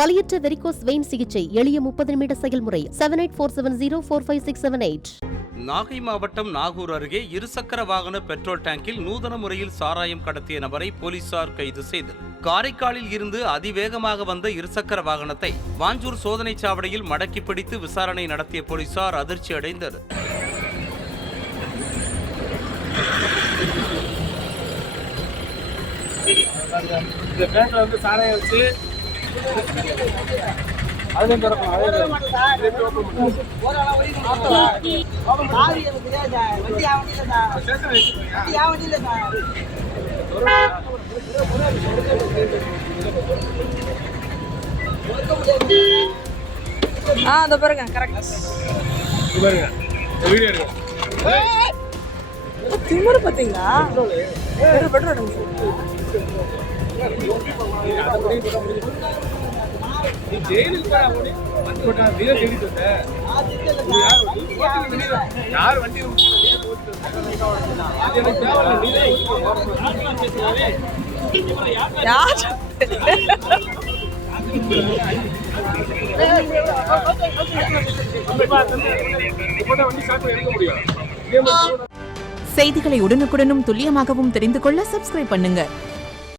வலியற்ற varicose vein சிகிச்சை எளிய 30 நிமிட செயல்முறை 7847045678. நாகை மாவட்டம் நாகூர் அருகே இருசக்கர வாகன பெட்ரோல் டேங்கில் நூதன முறையில் சாராயம் கடத்திய நபரை போலீசார் கைது செய்தனர். காரைக்காலில் இருந்து அதிவேகமாக வந்த இருசக்கர வாகனத்தை வாஞ்சூர் சோதனை சாவடியில் மடக்கி பிடித்து விசாரணை நடத்திய போலீசார் அதிர்ச்சி அடைந்தனர். திமுரு பாத்தீங்களா? செய்திகளை உடனுக்குடனும் துல்லியமாகவும் தெரிந்து கொள்ள சப்ஸ்கிரைப் பண்ணுங்க.